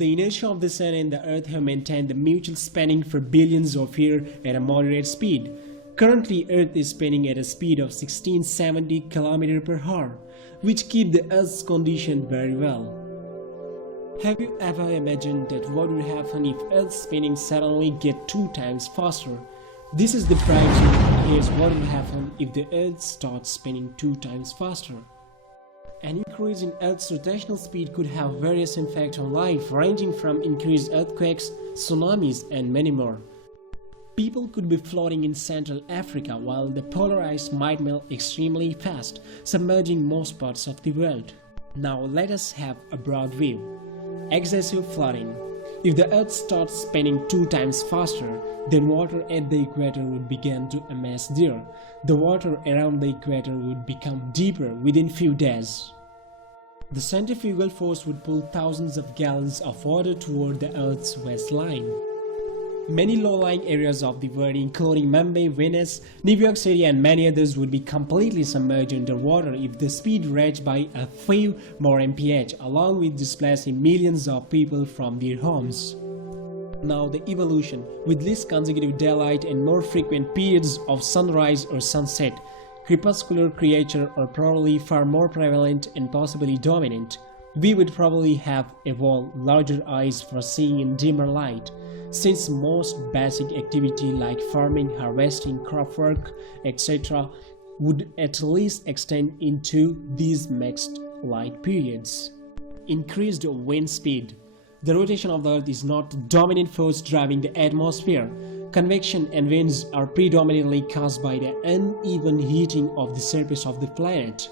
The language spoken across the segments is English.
The inertia of the Sun and the Earth have maintained the mutual spinning for billions of years at a moderate speed. Currently, Earth is spinning at a speed of 1670 km per hour, which keep the Earth's condition very well. Have you ever imagined that what would happen if Earth's spinning suddenly get 2 times faster? This is the prediction. Here's what will happen if the Earth starts spinning 2 times faster. An increase in Earth's rotational speed could have various impacts on life, ranging from increased earthquakes, tsunamis, and many more. People could be floating in Central Africa while the polar ice might melt extremely fast, submerging most parts of the world. Now let us have a broad view. Excessive flooding. If the Earth starts spinning 2 times faster, then water at the equator would begin to amass there. The water around the equator would become deeper within few days. The centrifugal force would pull thousands of gallons of water toward the Earth's waistline. Many low-lying areas of the world, including Mumbai, Venice, New York City and many others, would be completely submerged underwater if the speed reached by a few more mph, along with displacing millions of people from their homes. Now the evolution. With less consecutive daylight and more frequent periods of sunrise or sunset, crepuscular creatures are probably far more prevalent and possibly dominant. We would probably have evolved larger eyes for seeing in dimmer light, since most basic activity like farming, harvesting, crop work, etc. would at least extend into these mixed light periods. Increased wind speed. The rotation of the Earth is not the dominant force driving the atmosphere. Convection and winds are predominantly caused by the uneven heating of the surface of the planet.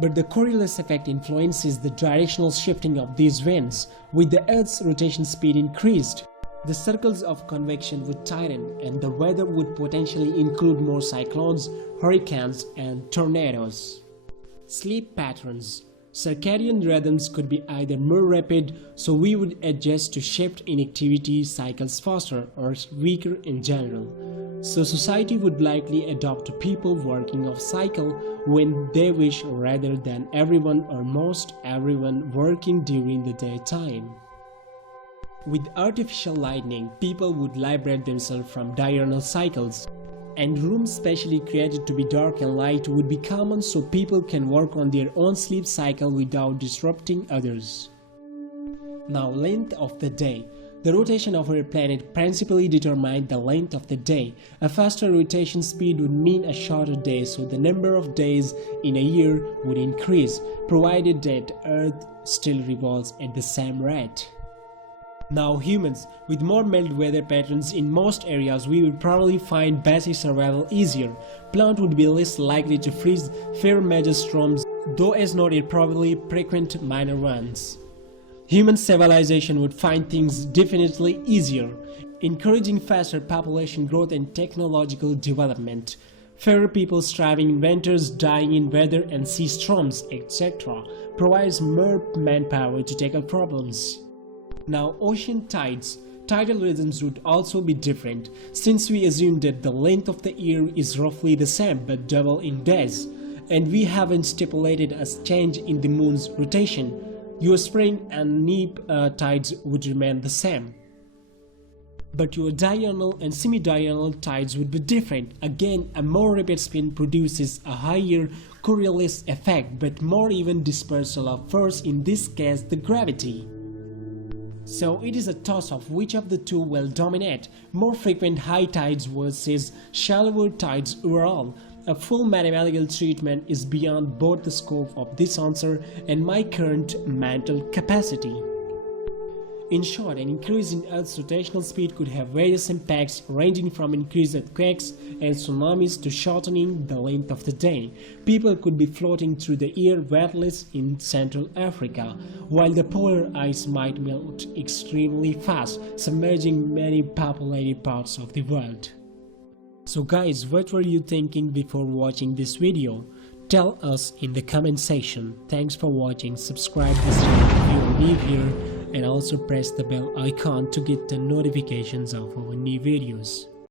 But the Coriolis effect influences the directional shifting of these winds. With the Earth's rotation speed increased, the circles of convection would tighten and the weather would potentially include more cyclones, hurricanes, and tornadoes. Sleep patterns. Circadian rhythms could be either more rapid, so we would adjust to shift in activity cycles faster, or weaker in general. So society would likely adopt to people working off cycle when they wish rather than everyone or most everyone working during the daytime. With artificial lighting, people would liberate themselves from diurnal cycles, and rooms specially created to be dark and light would be common so people can work on their own sleep cycle without disrupting others. Now, length of the day. The rotation of our planet principally determined the length of the day. A faster rotation speed would mean a shorter day, so the number of days in a year would increase, provided that Earth still revolves at the same rate. Now humans, with more mild weather patterns in most areas, we would probably find basic survival easier. Plants would be less likely to freeze, fear major storms, though as noted probably frequent minor ones. Human civilization would find things definitely easier, encouraging faster population growth and technological development. Fewer people starving in winters, dying in weather and sea storms, etc. provides more manpower to tackle problems. Now ocean tides. Tidal rhythms would also be different, since we assume that the length of the year is roughly the same but double in days, and we haven't stipulated a change in the moon's rotation. Your spring and neap tides would remain the same. But your diurnal and semi-diurnal tides would be different. Again, a more rapid spin produces a higher Coriolis effect but more even dispersal of force, in this case the gravity. So it is a toss of which of the two will dominate, more frequent high tides versus shallower tides overall. A full mathematical treatment is beyond both the scope of this answer and my current mental capacity. In short, an increase in Earth's rotational speed could have various impacts, ranging from increased earthquakes and tsunamis to shortening the length of the day. People could be floating through the air weightless in Central Africa, while the polar ice might melt extremely fast, submerging many populated parts of the world. So guys, what were you thinking before watching this video? Tell us in the comment section. Thanks for watching. Subscribe this channel if you are new here, and also press the bell icon to get the notifications of our new videos.